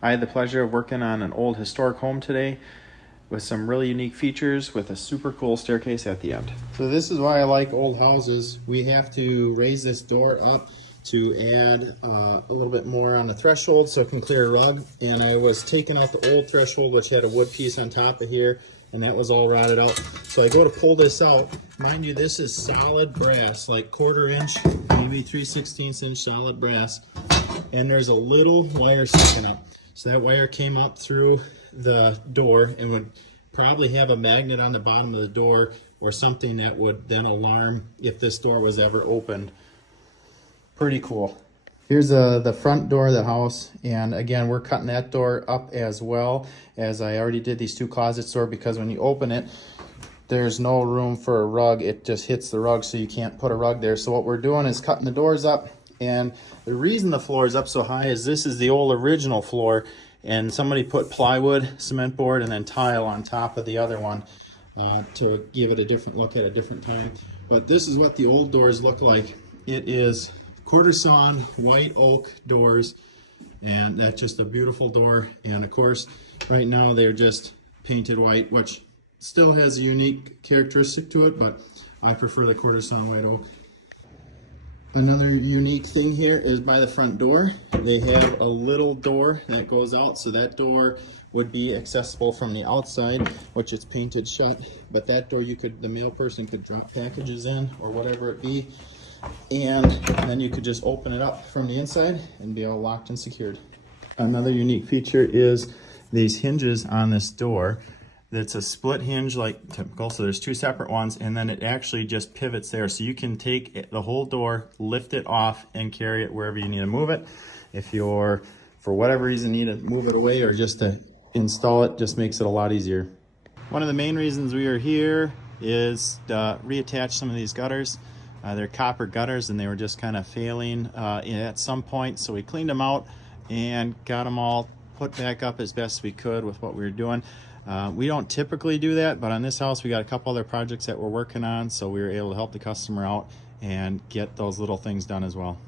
I had the pleasure of working on an old historic home today with some really unique features with a super cool staircase at the end. So this is why I like old houses. We have to raise this door up to add a little bit more on the threshold so it can clear a rug. And I was taking out the old threshold, which had a wood piece on top of here, and that was all rotted out. So I go to pull this out. Mind you, this is solid brass, like 1/4 inch, maybe 3/16 inch solid brass. And there's a little wire sticking up. So that wire came up through the door and would probably have a magnet on the bottom of the door or something that would then alarm if this door was ever opened. Pretty cool. Here's the front door of the house, and again we're cutting that door up as well as I already did these 2 closet doors, because when you open it there's no room for a rug. It just hits the rug, so you can't put a rug there. So what we're doing is cutting the doors up, and the reason the floor is up so high is this is the old original floor, and somebody put plywood, cement board, and then tile on top of the other one to give it a different look at a different time. But this is what the old doors look like. It is 1/4 sawn white oak doors, and that's just a beautiful door. And of course right now they're just painted white, which still has a unique characteristic to it, but I prefer the 1/4 sawn white oak. Another unique thing here is by the front door, they have a little door that goes out, so that door would be accessible from the outside, which it's painted shut, but that door the mail person could drop packages in or whatever it be, and then you could just open it up from the inside and be all locked and secured. Another unique feature is these hinges on this door. That's a split hinge like typical, so there's 2 separate ones, and then it actually just pivots there, so you can take the whole door, lift it off, and carry it wherever you need to move it. If you're, for whatever reason, need to move it away or just to install it, just makes it a lot easier. One of the main reasons we are here is to reattach some of these gutters. They're copper gutters, and they were just kind of failing at some point, so we cleaned them out and got them all put back up as best we could with what we were doing. We don't typically do that, but on this house we got a couple other projects that we're working on, so we were able to help the customer out and get those little things done as well.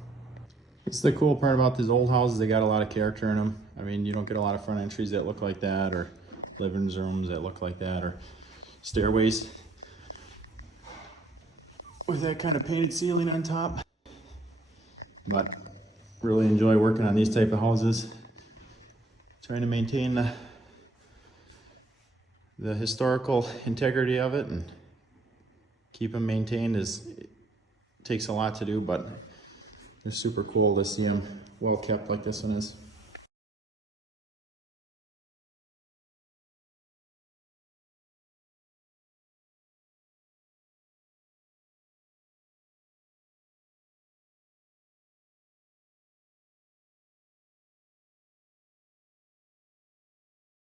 It's the cool part about these old houses, they got a lot of character in them. I mean, you don't get a lot of front entries that look like that, or living rooms that look like that, or stairways with that kind of painted ceiling on top. But really enjoy working on these type of houses, trying to maintain the historical integrity of it and keep them maintained. It takes a lot to do, but they're super cool to see them well kept like this one is.